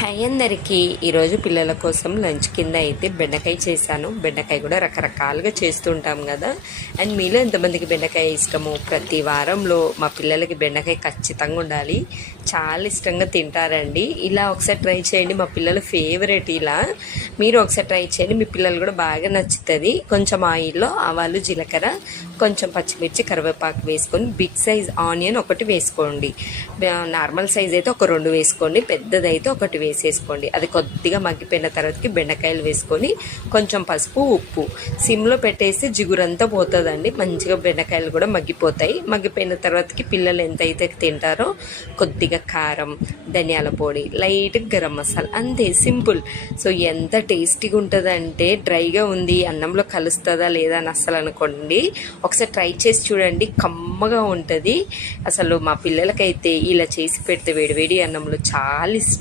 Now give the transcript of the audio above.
Hi అందరికీ ఈరోజు పిల్లల కోసం లంచ్ కింద అయితే బెండకాయ చేశాను. బెండకాయ కూడా రకరకాలుగా చేస్తుంటాం కదా. అండ్ మీలో ఎంతమందికి బెండకాయ ఇష్టమో, ప్రతి వారంలో మా పిల్లలకి బెండకాయ ఖచ్చితంగా ఉండాలి. చాలా ఇష్టంగా తింటారండి. ఇలా ఒకసారి ట్రై చేయండి, మా పిల్లల ఫేవరెట్. ఇలా మీరు ఒకసారి ట్రై చేయండి, మీ పిల్లలు కూడా బాగా నచ్చుతుంది. కొంచెం ఆయిల్లో ఆవాలు, జీలకర్ర, కొంచెం పచ్చిమిర్చి, కరివేపాకు వేసుకొని బిగ్ సైజ్ ఆనియన్ ఒకటి వేసుకోండి. నార్మల్ సైజ్ అయితే ఒక 2 వేసుకోండి, పెద్దదైతే ఒకటి వేసేసుకోండి. అది కొద్దిగా మగ్గిపోయిన తర్వాతకి బెండకాయలు వేసుకొని కొంచెం పసుపు, ఉప్పు సిమ్లో పెట్టేసి జిగురంతా పోతుందండి. మంచిగా బెండకాయలు కూడా మగ్గిపోతాయి. మగ్గిపోయిన తర్వాతకి పిల్లలు ఎంతైతే తింటారో కొద్దిగా కారం, ధనియాల పొడి, లైట్ గరం మసాలా, అంతే, సింపుల్. సో ఎంత టేస్టీగా ఉంటుందంటే, డ్రైగా ఉంది అన్నంలో కలుస్తుందా లేదా అని అస్సలు అనుకోండి. ఒకసారి ట్రై చేసి చూడండి, కమ్మగా ఉంటుంది. అసలు మా పిల్లలకైతే ఇలా చేసి పెడితే వేడివేడి అన్నంలో చాలా ఇష్టం.